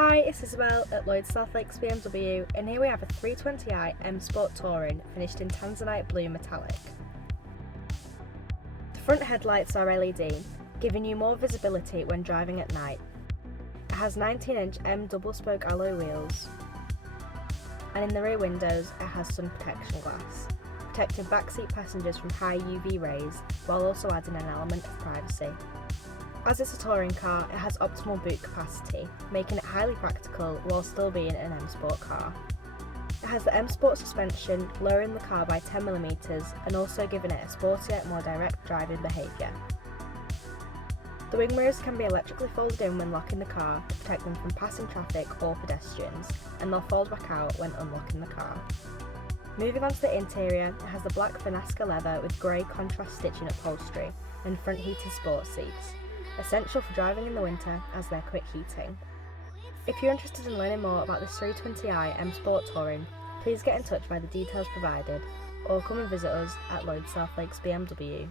Hi, it's Isabel at Lloyd South Lakes BMW, and here we have a 320i M Sport Touring finished in Tanzanite Blue Metallic. The front headlights are LED, giving you more visibility when driving at night. It has 19-inch M double-spoke alloy wheels, and in the rear windows it has sun protection glass, protecting backseat passengers from high UV rays while also adding an element of privacy. As it's a touring car, it has optimal boot capacity, making it highly practical while still being an M Sport car. It has the M Sport suspension, lowering the car by 10mm and also giving it a sportier, more direct driving behaviour. The wing mirrors can be electrically folded in when locking the car to protect them from passing traffic or pedestrians, and they'll fold back out when unlocking the car. Moving on to the interior, it has the black Finasca leather with grey contrast stitching upholstery and front heated sports seats, essential for driving in the winter as they're quick heating. If you're interested in learning more about this 320i M Sport Touring, please get in touch via the details provided or come and visit us at Lloyd South Lakes BMW.